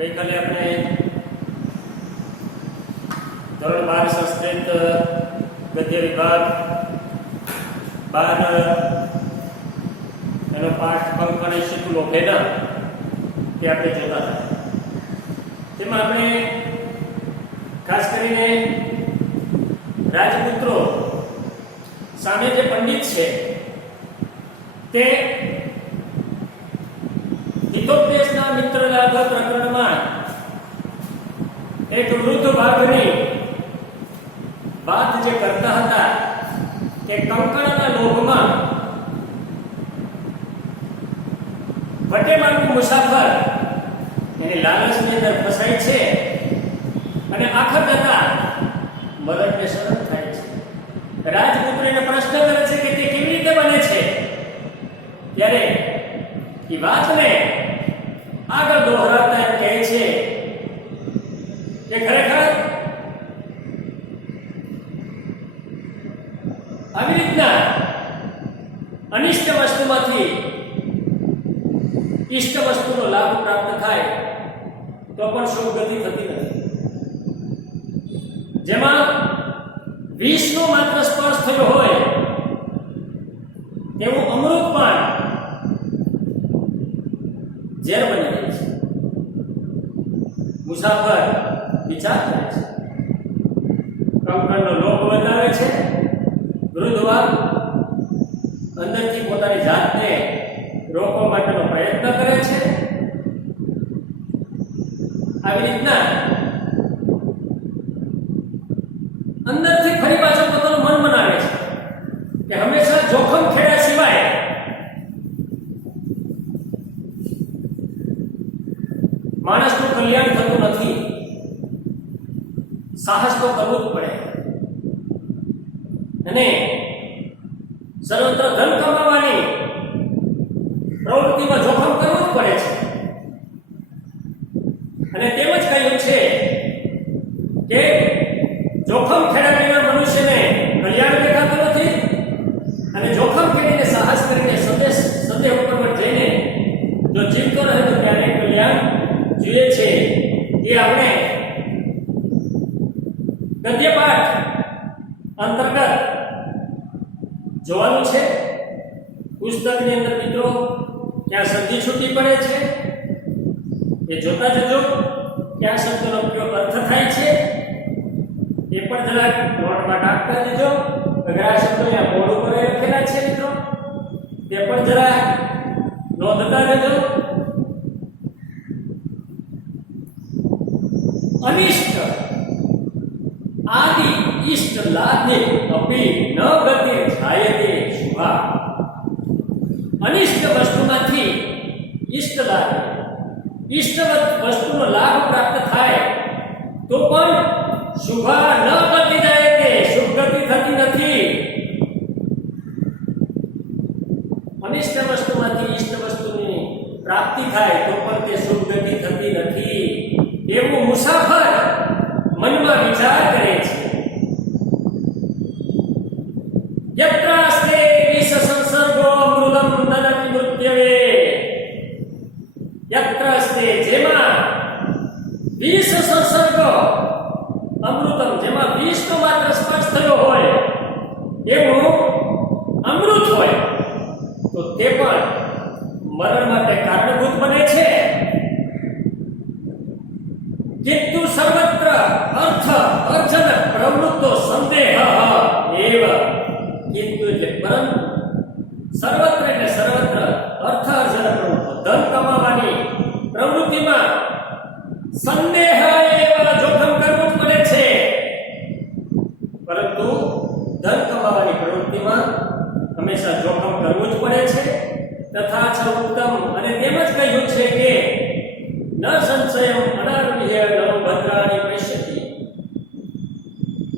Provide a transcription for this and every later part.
ગઈકાલે આપણે ધોરણ 12 સંસ્કૃત ગદ્ય વિભાગ 12 એનો પાઠ કંકણ શીખલો ભેના તે આપણે જોતા હતા. તેમાં આપણે ખાસ કરીને રાજપુત્રો સામે જે પંડિત છે તે હિતોપદેશના મિત્ર લાભ પ્રકરણમાં એક વૃદ્ધ ભાગની વાત જે કરતા હતા કે કંકણના લોભમાં વટેમાર્ગુ મુસાફર એની લાલચની અંદર ફસાય છે અને આખર જતા મરણને શરણ થાય છે. રાજપુત્ર એને પ્રશ્ન કરે છે કે તે કેવી રીતે બને છે? ત્યારે એ વાતને આગળ દોહરાવતા એમ કહે છે કે ખરેખર આવી રીતના અનિષ્ટ વસ્તુમાંથી ઇષ્ટ વસ્તુનો લાભ પ્રાપ્ત થાય તો પણ શુભ ગતિ થતી નથી. જેમાં વિષનો માત્ર સ્પર્શ થયો હોય તેવું અમૃત પણ ઝેર બની જાય છે. મુસાફર વિચાર કરે છે, કંકણનો લોભ બતાવે છે, વૃદ્ધવા અંદરથી પોતાની જાતને રોકવા માટેનો પ્રયત્ન કરે છે. આવી રીતના અંદરથી ફરી પાછો પોતાનું મન મનાવે છે કે હંમેશા જોખમ ખેડ્યા સિવાય માણસનું કલ્યાણ થતું નથી. સાહસ તો કરવું જ પડે અને સર્વત્ર ધન કમાવાની પ્રવૃત્તિમાં જોખમ કરવું જ પડે છે. અને તેમ જ કહ્યું છે કે જોખમ ખેડ્યા વિના મનુષ્યને કલ્યાણ દેખાતું નથી અને જોખમ ખેડીને સાહસ કરીને સંદેહ ઉપર જઈને જો જીવતો રહે તો ત્યારે કલ્યાણ જોઈએ છે. એ આપણે ગદ્યપાઠ અંતર્ગત જોવાનું છે. પુસ્તકની અંદર મિત્રો ક્યાં સંધિ છૂટી પડે છે એ જોતા જજો. ક્યાં શબ્દનો ઉપયોગ અર્થ થાય છે એ પણ જરાક નોટમાં ટાંકતા જજો. અઘરા શબ્દો અહીંયા બોર્ડ ઉપર લખેલા છે મિત્રો, તે પણ જરાક નોંધતા જજો. અનિષ્ટ આદિ ઇષ્ટ લાભે અપી ન ગતિ જાયતે શુભા. અનિષ્ટ વસ્તુમાંથી ઇષ્ટ લાભ, ઇષ્ટ વસ્તુનો લાભ પ્રાપ્ત થાય તો પણ શુભા ન ગતિ જાયતે, શુભ ગતિ થતી નથી. અનિષ્ટ વસ્તુમાંથી ઇષ્ટ વસ્તુની પ્રાપ્તિ થાય તો પણ તે શુભ ગતિ થતી નથી એવું મુસાફર મનમાં વિચાર કરે છે. યત્રાસ્તે વિષ સંસર્ગો અમૃતમ તદપિ મૃત્યવે. યત્રાસ્તે જેમાં વિષ સંસર્ગો અમૃતમ, જેમાં વિષનો માત્ર સ્પર્શ થયો હોય એવું અમૃત હોય તો તે પણ મરણ માટે કારણભૂત બને છે. કિંતુ સર્વત્ર અર્થ અર્જન પ્રવૃત્તો સંદેહ એવ. કિંતુ એટલે પરંતુ, સર્વત્ર એટલે સર્વત્ર અર્થ અર્જન પ્રવૃત્તો, ધન કમાવાની પ્રવૃત્તિમાં સંદેહ એવ, જોખમ કરવું જ પડે છે. પરંતુ ધન કમાવાની પ્રવૃત્તિમાં હંમેશા જોખમ કરવું જ પડે છે. તથા છ ઉત્તમ, અને તેમ જ કહ્યું છે કે ન સંશયમ અનારુહ્ય નરો ભદ્રાણી પશ્યતિ.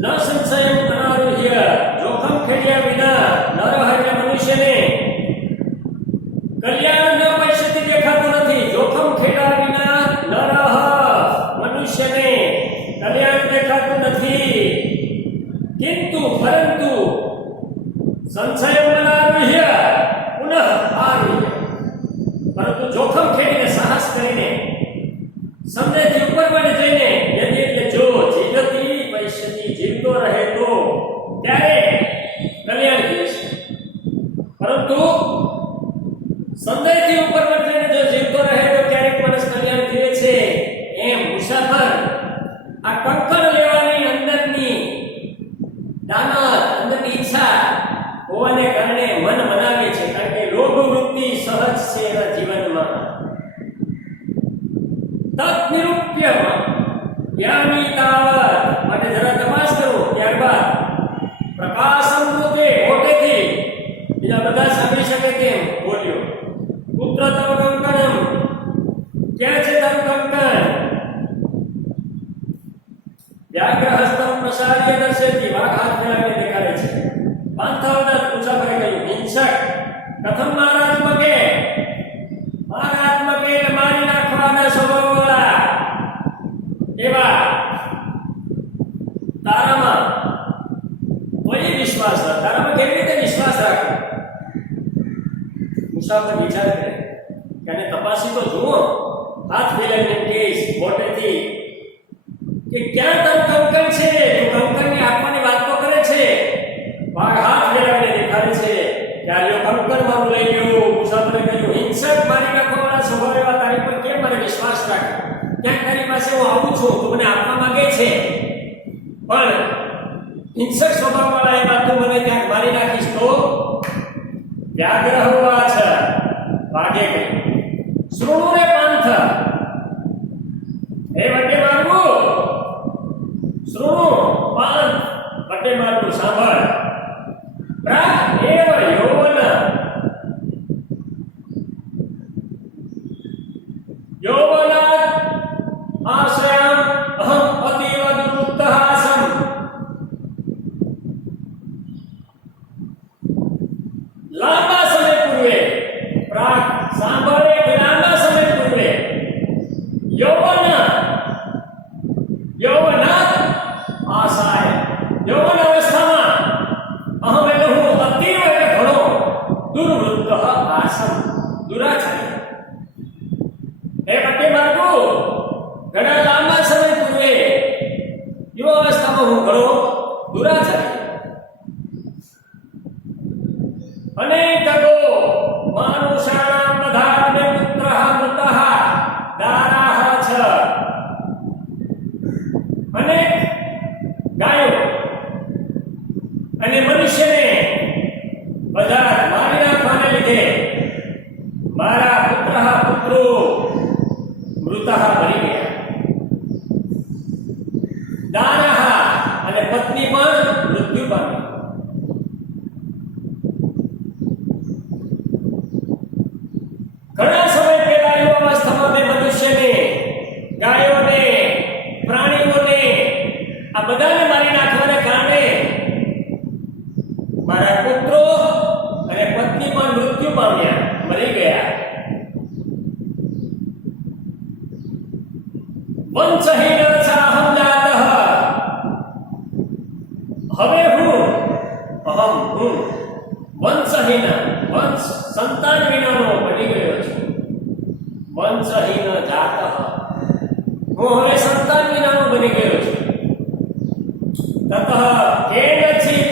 ન સંશયમ અનારુહ્ય, જોખમ ખેડ્યા વિના નરહ એટલે મનુષ્યને કલ્યાણ ન પશ્યતિ દેખાતું નથી. જોખમ ખેડ્યા વિના નરહ મનુષ્યને કલ્યાણ દેખાતું નથી. કિંતુ પરંતુ સંશયમ અનારુહ્ય પુનઃ આરુહ્ય, પરંતુ જોખમ ખેડીને સાહસ કરીને સમજેથી ઉપર પણ જઈને યદિ એટલે જો જીવતી પૈસતી જીવતો રહે તો ત્યારે કલ્યાણ થશે, પરંતુ સંદેહથી ઉપર પણ જઈને જો જીવતો રહે તો ક્યારેક માણસ કલ્યાણ થશે છે. એમ મુસાફર આ કંકણ લેવાની અંદરની દાનત, અંદરની ઈચ્છા હોવાને કારણે મન મનાવે છે, કારણ કે લોભ વૃત્તિ સહજ છે એના જીવનમાં. તત નિરૂપ્ય યામી તાવત માટે જરા તપાસ કરો. ત્યારબાદ પ્રકાશમ રૂપે મોટેથી બીજા બધા સાંભળી શકે તેમ બોલ્યો, પુત્ર તવ કંકણમ, ક્યાં છે તારું કંકણ? વ્યાઘ્ર હસ્તમ પ્રસાર્ય દર્શેતી, વાઘ હાથ ફેલાવીને દેખાડે છે. પાંથાવદર મુસાફરે કહ્યું, હિંસક કથમ મારાત્મકે, મારાત્મકે એટલે મારી નાખવાના સ્વભાવવાળા એવા તારામાં કોઈ વિશ્વાસ ન, તારામાં કેવી રીતે વિશ્વાસ રાખો? મુસાફર વિચાર કરે કે આને તપાસી તો જુઓ. હાથ ફેલાવીને કહીશ મોટેથી કે ક્યાં તારું કંકણ છે? તું કંકણની આપવાની વાત તો કરે છે, વાઘ હાથ ફેલાવીને દેખાડે છે કે આ લ્યો કંકણ મારું લઈ લ્યો. મુસાફરે કહ્યું, હિંસક મારી નાખવાવાળા સ્વભાવ એવા તારી પર કેમ મારે વિશ્વાસ રાખે? ક્યાંક તારી પાસે હું આવું છું, તું મને આપવા માંગે છે, પણ હિંસક સ્વભાવવાળા એ વાત તું મને ક્યાંક મારી નાખીશ તો? વ્યાઘ્ર હોવા છે, વાઘે કહ્યું, શૃણુ રે પાંથ, એ વટે મારવું, શૃણુ પાંથ, વટે મારવું સાંભળ. પ્રાગ એવ યૌવન, યૌવનાત આશ્રયમ અહમ અતીવ દુરુક્તઃ આસમ. લાંબા સમય પૂર્વે, પ્રાગ સાંભળે કે લાંબા સમય પૂર્વે, યૌવનાત આશાય, યૌવન અવસ્થામાં અહમ એટલે હું, અતીવ એટલે ઘણો, દુર્વૃત્તઃ આસમ દુરાચારી, એ વટે માર્ગો ઘણા લાંબા સમય પૂર્વે યુવા અવસ્થામાં હું ઘણો દુરાચારી. અનેક ગો માનુષાણામ બધાને પુત્રઃ મૃતઃ દારાઃ ચ, અનેક ગાયો અને મનુષ્યને બધા મારી નાખવાને લીધે મારા પુત્રો મૃતઃ મરી ગયા. દારાઃ અને પત્ની પણ મૃત્યુ પામી. ઘણા સમય પહેલા યુવાવસ્થામાં મેં મનુષ્યને, ગાયોને, પ્રાણીઓને આ બધાને મારી નાખવાને કારણે મારા પુત્રો અને પત્ની પણ મૃત્યુ પામ્યા, મરી ગયા. વંશહીન સાહમ જાતઃ, હવે હું વંશહીન, વંશ સંતાન વિનાનો બની ગયો છું. વંશહીન જાતઃ, હું હવે સંતાન વિનાનો બની ગયો છું. તતઃ કેનચિત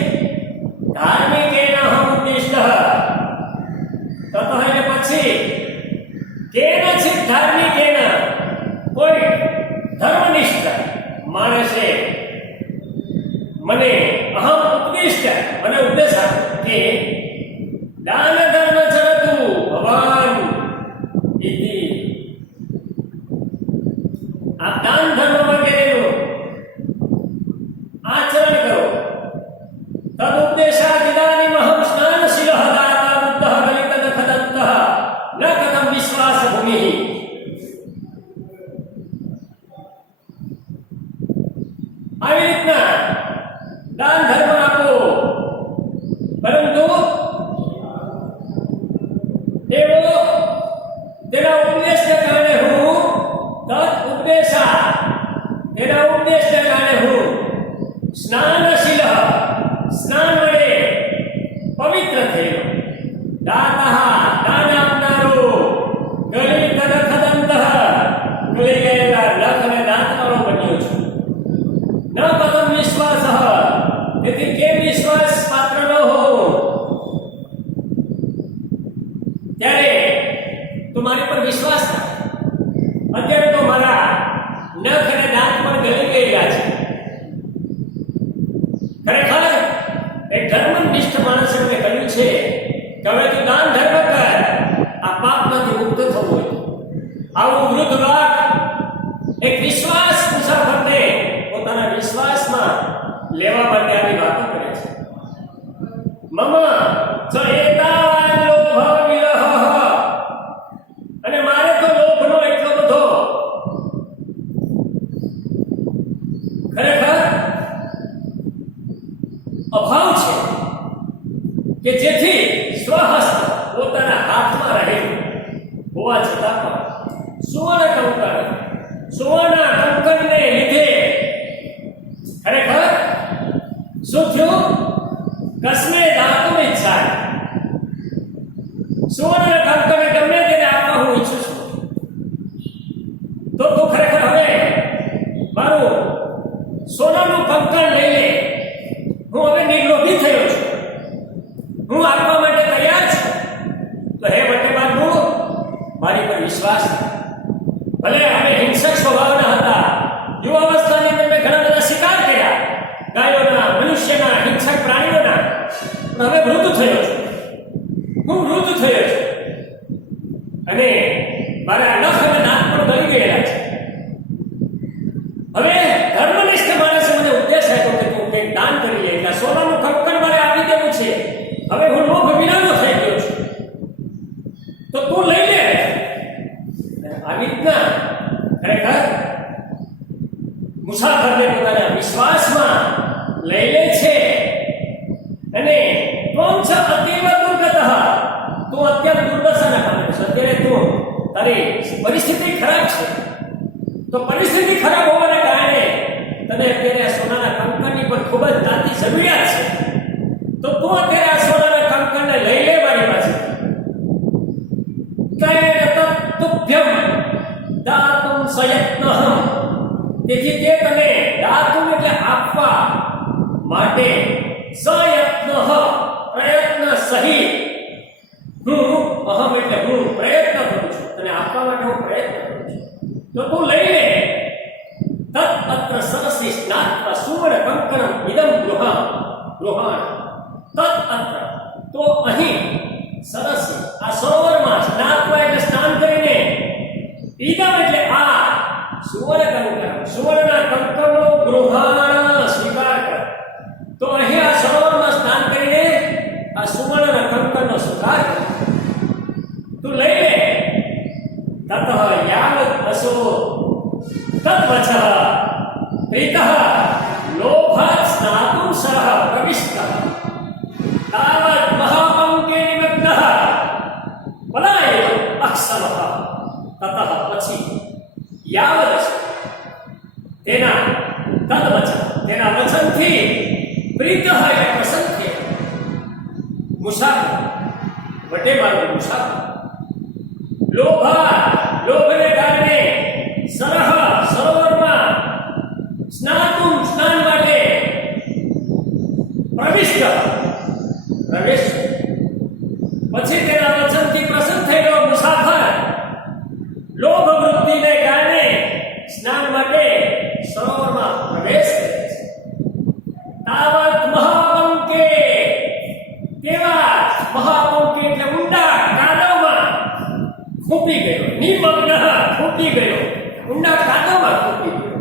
ધાર્મિકેન અહમ ઉદ્દિષ્ટઃ, તતઃ એટલે પછી, કેનચિત ધાર્મિકેન કોઈ ધર્મનિષ્ઠ માણસે મને અહમ ઉપદિષ્ટ, મને ઉપદેશ આપ્યો કે દાન ધર્મ ચરતુ ભવાન ઇતિ, આ દાન ધર્મ વગેરેનું આચરણ કરો. તદુપદેશાદ ઇદાનીમ અહમ સ્નાનશીલઃ દાતા બુદ્ધઃ ગલિતદ ખદંતઃ ન કથમ વિશ્વાસ ભૂમિઃ. આવી રીતના દાન ધર્મ આપો, પરંતુ તેઓ તેના ઉપદેશને કારણે હું તત ઉપદેશા, તેના ઉપદેશને કારણે હું સ્નાનશીલ, સ્નાન વડે પવિત્ર થયો. દાતઃ દાન આપનારો, ગલિતદ ખદંતઃ ગળી ગયેલા આવું વૃદ્ધ વાઘ એક વિશ્વાસ મુસાફરને પોતાના વિશ્વાસમાં લેવા માટે આવી વાતો કરે છે. મમ ચ એતાવાન લોભ વિરહ, અને મારે તો લોભનો એટલો બધો ખરેખર અભાવ છે કે જેથી સ્વહસ્ત પોતાના હાથમાં રહેલું હોવા છતાં પણ સુવર્ણ કંકણને લીધે ખરેખર શું થયું? કસ્મે દાતુમ ઈચ્છા, સુવર્ણ કંકણ ગમે તેને આપવા હું ઈચ્છું છું. તો તું ખરેખર હવે મારું સોનાનું કંકણ લઈ લે. હું હવે નિર્લોભી થયો છું, હું આપવા માટે તૈયાર છું. તો હે વટેમાર્ગુ, મારી પર વિશ્વાસ. ભલે અમે હિંસક સ્વભાવના હતા, યુવાવસ્થાની અંદર મેં ઘણા બધા શિકાર કર્યા, ગાયોના, મનુષ્યના, હિંસક પ્રાણીઓના, પણ હવે વૃદ્ધ થયો છું. હું વૃદ્ધ થયો છું અને મારા નખ અને દાંત પણ ગળી ગયેલા છે. હવે ધર્મનિષ્ઠ માણસે મને ઉપદેશ આપ્યો કે તું કંઈક દાન કરી લે, એટલે સોનાનું કંકણ મારે આપી દેવું છે. હવે હું લોભ વિનાનો થઈ ગયો છું, તો તું લઈ લે. આવી રીતના ખરેખર મુસાફરને પોતાના વિશ્વાસમાં લઈ લે છે. અને કોણ છે અતીવ દુર્ગતઃ, તું અત્યારે દુર્દશાના પામે છે. અત્યારે તું તારી પરિસ્થિતિ ખરાબ છે, તો પરિસ્થિતિ ખરાબ હોવાના કારણે તને અત્યારે આ સોનાના કંકણની પણ ખૂબ જ તાતી જરૂરિયાત છે. તો તું અત્યારે આ સોનાના કંકણને લઈ લે મારી પાસે. તુભ્યમ દાતુમ સયત્નહમ, તેથી તે તને દાતુમ એટલે આપવા માટે સયત્નઃ પ્રયત્ન સહિત હું અહમ એટલે હું પ્રયત્ન કરું છું, તને આપવા માટે હું પ્રયત્ન કરું છું. તો તું લઈ લે. તત અત્ર સરસી સ્નાત્વા સુવર્ણ કંકણમ ઇદમ ગૃહાણ. તત અત્ર, તો અહીં સરસ આ સરોવરમાં સ્નાત્વા એટલે સ્નાન કરીને, ઇદમ એટલે આ સુવર્ણ કંકણ, સુવર્ણના કંકણનો ગૃહાણ સ્વીકાર કર. તો અહીં આ સરોવરમાં સ્નાન કરીને આ સુવર્ણના કંકણનો સ્વીકાર કર. તું લઈ લે. તતઃ યાવત અસો તદ્વચઃ પ્રીતઃ લોભાત સ્નાતું સહ પ્રવિષ્ટઃ તાવત મહાપંકે નિમગ્નઃ પલાય અક્ષરઃ. તતઃ પછી યાવત તેના તદ્વચઃ તેના વચનથી પ્રીતઃ એટલે પ્રસન્ન થયા. મુસાફર વટેમાર્ગુ મુસાફર લોભને કારણે સરોવરમાં સ્નાન માટે પ્રવેશ. પછી તેના વચનથી પ્રસન્ન થયેલો મુસાફર લોભ વૃત્તિને કારણે સ્નાન માટે સરોવરમાં પ્રવેશ કરે છે. તાવત મહાપંકે, તેવા મહાપંકે એટલે ઊંડા કાદવમાં ખૂંપી ગયો. નિમગ્ન ખૂંપી ગયો, ઊંડા કાદવમાં ખૂંપી ગયો.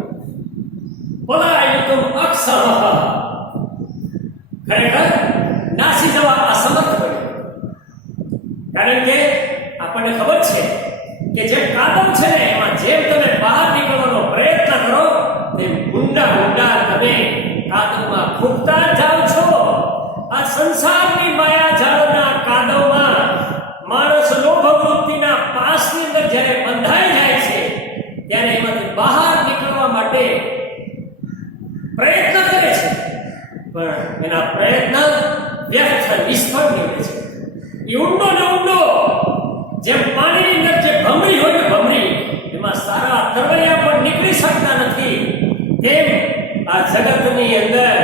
પલાયિતુમ અક્ષરઃ, ખરેખર નાસી જવા અસમર્થ બન્યો. કારણ કે આપણને ખબર છે કે જે કાદવ છે ને એમાં જેમ તમે બહાર નીકળવાનો પ્રયત્ન કરો તેમ ઊંડા તમે કાદવમાં ખૂંપતા જાઓ છો. આ સંસારની માયાજાળના કાદવમાં માણસ લોભ વૃત્તિના પાસની અંદર જ્યારે બંધાઈ જાય છે ત્યારે એમાંથી બહાર નીકળવા માટે પ્રયત્ન કરે છે, પણ એના પ્રયત્ન વ્યર્થ નિષ્ફળ નીવડે છે. એ ઊંડો ને ઊંડો, જેમ પાણીની અંદર જે ભમરી હોય ને ભમરી, એમાં સારા તરવૈયા પણ નીકળી શકતા નથી, તેમ આ જગતની અંદર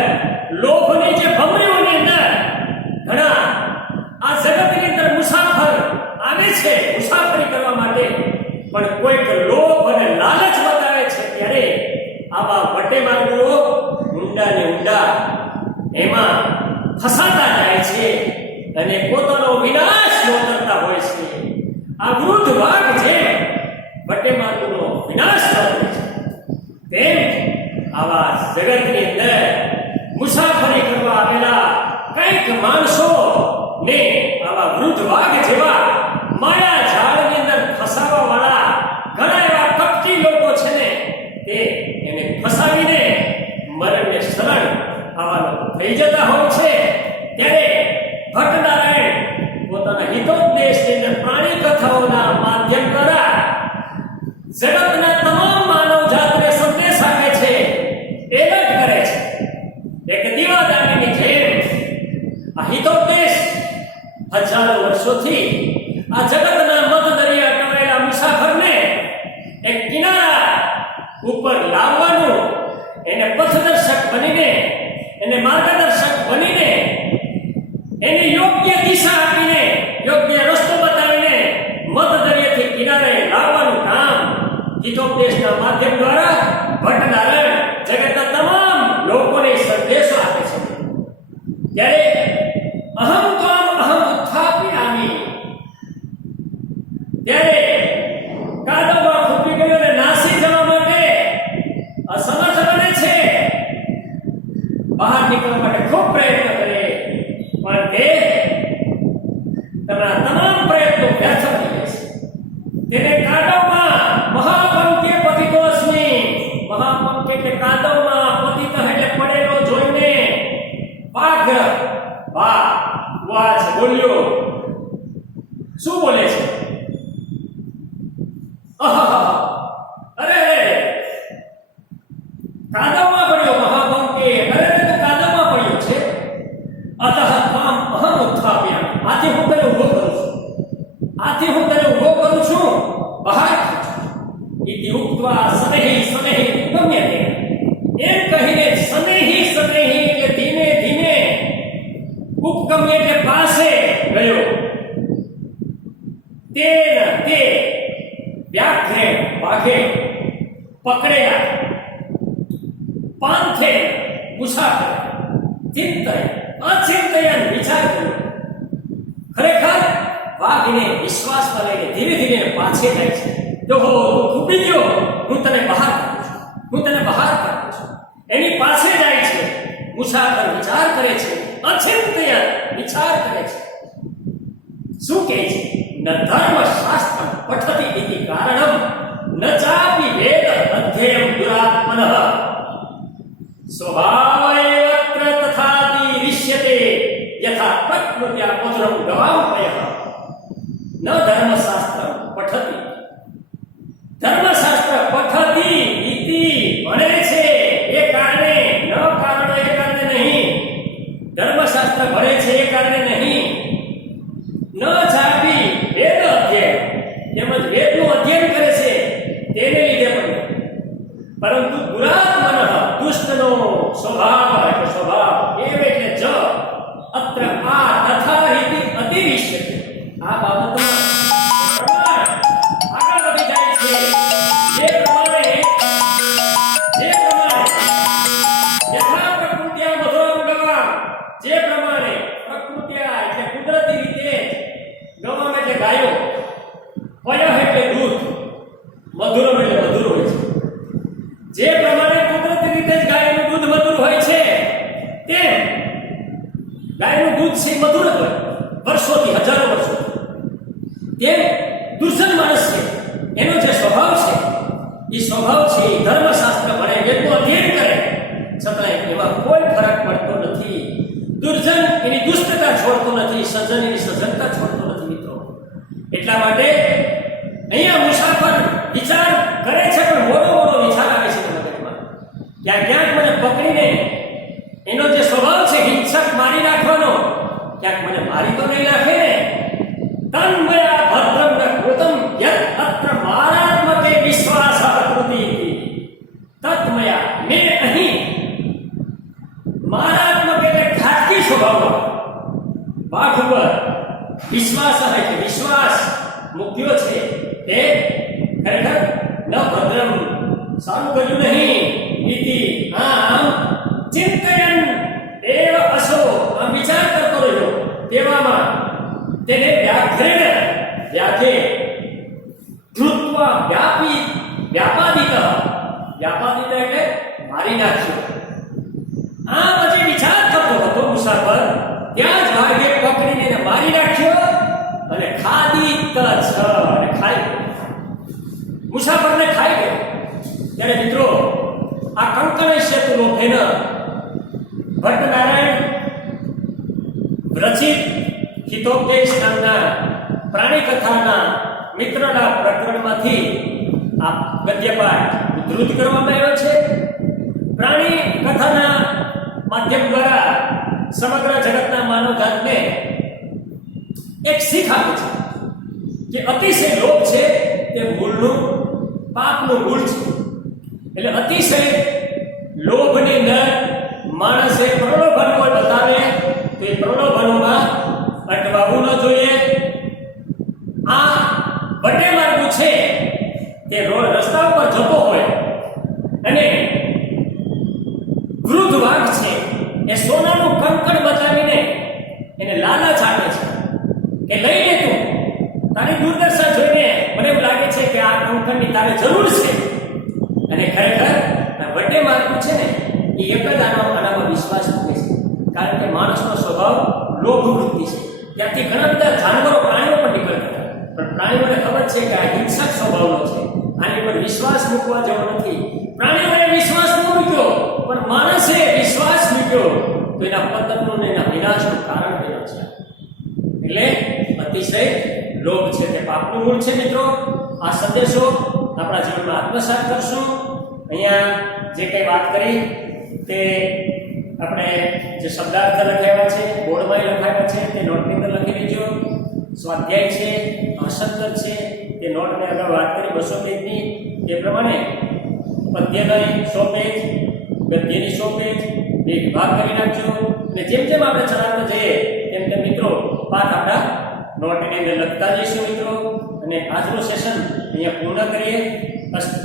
લોભની જે ભમરીઓની અંદર ઘણા આ જગતની અંદર મુસાફર આવે છે મુસાફરી કરવા માટે, પણ કોઈક લોભ અને લાલચ બતાવે છે ત્યારે આવા વટેમાર્ગુઓ ઊંડા ને ઊંડા એમાં ફસાતા જાય છે અને પોતાનો વિનાશ નોંધતા હોય છે. આ વૃદ્ધ વાઘ છે ભટકે માર્ગોનો વિનાશ કરે છે, તેમ આવા જગતની અંદર મુસાફરી કરવા આવેલા કંઈક માણસો ને આવા વૃદ્ધ વાઘ જેવા માયા જાળની અંદર ફસાવા વાળા ઘણા એવા કપટી લોકો છે ને, તે એને ફસાવીને મરણને શરણ આવા લોકો થઈ જતા હોય છે. ત્યારે ભટ્ટનારાયણ પોતાના હિતોપદેશની અંદર પ્રાણી કથાઓના માધ્યમ દ્વારા જગતના તમામ માનવ જાતને સંદેશ આપે છે, એલર્ટ કરે છે. એક દીવાદાનીની જેમ આ હિતોપદેશ હજારો વર્ષોથી આ જગતના મધ દરિયા ટળેલા મુસાફરને એક કિનારા ઉપર લાવવાનું, એને પથદર્શક બનીને, એને માર્ગદર્શક બનીને, એને યોગ્ય દિશા આપીને, યોગ્ય રસ્તો બતાવીને મધ દરિયાથી કિનારે લાવવાનું કામ હિતોપદેશના માધ્યમ દ્વારા ભટ્ટનારાયણ જગતના તમામ લોકોને સંદેશો આપે છે. ત્યારે અહમ ત્વમ અહમ ઉત્થાપયામિ, ત્યારે કાદવમાં ખૂંપી ગયેલો નાસી જવા માટે અસમર્થ બને છે, બહાર નીકળવા માટે ખૂબ પ્રયત્ન કરે, પણ તે તમારા તમામ પ્રયત્નો વ્યર્થ થઈ જાય છે. તેને કાદવમાં મહાપંક્તિએ પતિતોસ્મિ, મહાપંક્તિ એટલે કાદવમાં પતિત એટલે પડેલો જોઈને વાઘ વાહ બોલ્યો. શું બોલે છે? અરે કાદવમાં પડ્યો મહાપંક્તિ, અરે તો કાદવમાં પડ્યો છે. અતઃ ત્વામ અહમ ઉત્થાપ્યામિ, આથી હું તને ઊભો કરું છું, આથી હું તને ઊભો કરું છું, બહાર ઇતિ ઉક્ત્વા સનેહી સનેહી ગમ્યતે, એમ કહીને સનેહી સનેહી એટલે ધીમે ધીમે, ઉપગમ્ય એટલે પાસે ગયો. તે વ્યાઘ્રે વાઘે પકડેલા પાંથે મુસાફર ચિંતન અચિંતયન વિચાર કર્યો. ખરેખર વાઘને વિશ્વાસમાં લઈને ધીરે ધીરે પાછે જાય છે. જો તું ખૂબી ગયો, હું તને બહાર કાઢું છું, હું તને બહાર કાઢું છું. એની પાછે જાય છે. મુસાફર વિચાર કરે છે, અચિંતયન વિચાર કરે છે. શું કહે છે? ન ધર્મ શાસ્ત્ર પઠતી ઇતિ કારણમ ન ચાપી વેદ અધ્યયમ દુરાત્મનઃ સ્વભાવૈવત્ર તથાતિ રિષ્યતે યથા પ્રકૃત્યા મધુરમ ગવામપયઃ. ન ધર્મશાસ્ત્ર પઠતી, ધર્મશાસ્ત્ર પઠતી ઇતિ ભણે છે એ કારણે, ન કારણે એ કારણે નહીં. ધર્મશાસ્ત્ર ભણે છે એ કારણે નહીં. ન ચાપી વેદ અધ્યયન, તેમજ વેદનું અધ્યયન કરે છે તેને લીધે પણ, પરંતુ દુરાત્મનઃ દુષ્ટનો સ્વભાવ એટલે સ્વભાવ એમ એટલે જ અત્ર આ તથા રીતિ અતિરિષ્યતે, આ બાબતમાં પ્રમાણ આગળ વધી જાય છે. જે પ્રમાણે યથા પ્રકૃત્યા મધુરમ ગવામ, જે પ્રમાણે પ્રકૃત્યા એટલે કુદરતી રીતે, ગવામ એટલે ગાયો, પયઃ એટલે દૂધ, મધુરમ એટલે મધુર હોય છે. જે પ્રમાણે કુદરતી રીતે જ ગાયનું દૂધ મધુર હોય છે, તેમ ગાયનું દૂધ છે મધુર જ હોય વર્ષોથી, હજારો વર્ષોથી. તેમ દુર્જન માણસ છે, એનો જે સ્વભાવ છે એ સ્વભાવ છે એ ધર્મશાસ્ત્ર ભણે, વેદનું અધ્યયન કરે, છતાંય એમાં કોઈ ફરક પડતો નથી. દુર્જન એની દુષ્ટતા છોડતો નથી, સજ્જન એની સજ્જનતા છોડતો નથી. મિત્રો, એટલા માટે અહીંયા મુસાફર વિચાર કરે છે, પણ મોટો વિચાર આવે છે મગજમાં. ક્યાંક મને પકડીને એનો જે સ્વભાવ છે હિંસક મારી નાખવાનો, ક્યાંક મને મારી તો નહીં નાખે ને. તન્મયા ભદ્રમ ન કૃતમ યત અત્ર મારાત્મકે વિશ્વાસ કૃતિ તત્મયા, મેં અહીં મારાત્મક એટલે ખાટકી સ્વભાવ પાઠ ઉપર વિશ્વાસ એટલે વિશ્વાસ મૂક્યો છે. તે ખરેખર ન ભદ્રમ સારું કર્યું નહીં. ઇતિ આમ ચિંતયન એવ અસો, આમ વિચાર કરતો રહ્યો. તેવામાં તેને વ્યાઘ્રે ધૃત્વા વ્યાપી વ્યાપાદિત. વ્યાપાદિત એટલે મારી નાખ્યો. આ પછી વિચાર કરતો હતો મુસાફર, ત્યાં જ વાઘે પકડીને એને મારી નાખ્યો અને ખાદિત છ અને ખાઈ ગયો. મુસાફરને ખાઈ ગયો. ત્યારે મિત્રો આ કંકણેશ્ય લોભેન ભટ્ટનારાયણ રચિત હિતોપદેશ નામના પ્રાણી કથાના મિત્રના પ્રકરણમાંથી આ ગદ્યપાઠ ઉદ્ધૃત કરવામાં આવ્યો છે. પ્રાણી કથાના માધ્યમ દ્વારા સમગ્ર જગતના માનવજાતને એક શીખ આપે છે કે અતિશય લોભ છે તે મૂળનું પાપનું મૂળ છે. એટલે અતિશય લોભની અંદર માણસે પ્રલોભનો બતાવે તો એ પ્રલોભનોમાં અટવાવું ન જોઈએ. આ બંને માર્ગો છે તે રસ્તા ઉપર જતો હોય અને વૃદ્ધ વાઘ છે એ સોનાનું કંકણ બતાવીને એને લાલચ આપે છે કે લઈ લે તું, તારી દુર્દશા જોઈને મને એવું લાગે છે કે આ કંકણની તારે જરૂર છે. અને ખરેખર આ બંને માર્ગો છે ને એ એક જ આનામાં વિશ્વાસ મૂકે છે. કારણ કે માણસનો સ્વભાવ લોભ વૃત્તિ છે. ત્યાંથી ઘણા બધા જાનવરો પ્રાણીઓ પણ નીકળતા હતા, પણ પ્રાણીઓને ખબર છે કે આ હિંસક સ્વભાવનો છે, આની પર વિશ્વાસ મૂકવા જેવો નથી. પ્રાણીઓએ વિશ્વાસ ન મૂક્યો પણ માણસે વિશ્વાસ મૂક્યો તો એના પતનનું ને એના વિનાશનું કારણ બન્યો છે. એટલે અતિશય લોભ છે તે પાપનું મૂળ છે. મિત્રો આ સંદેશો આપણા જીવનમાં આત્મસાત કરશું. અહીંયા જે કંઈ વાત કરી તે આપણે જે શબ્દાર્થ લખાવ્યા છે, બોર્ડમાં લખાવ્યા છે તે નોટની અંદર લખી લેજો. સ્વાધ્યાય છે, ભાષાંતર છે તે નોટને આગળ વાત કરી 200 પેજની. એ પ્રમાણે પદ્યની 100 પેજ, ગદ્યની 100 પેજ બે વિભાગ કરી નાખજો. અને જેમ જેમ આપણે ચલાવતા જઈએ તેમ તેમ મિત્રો પાઠ આપણા નોટની અંદર લખતા જઈશું મિત્રો. અને આજનું સેશન અહીંયા પૂર્ણ કરીએ. અસ્તુ.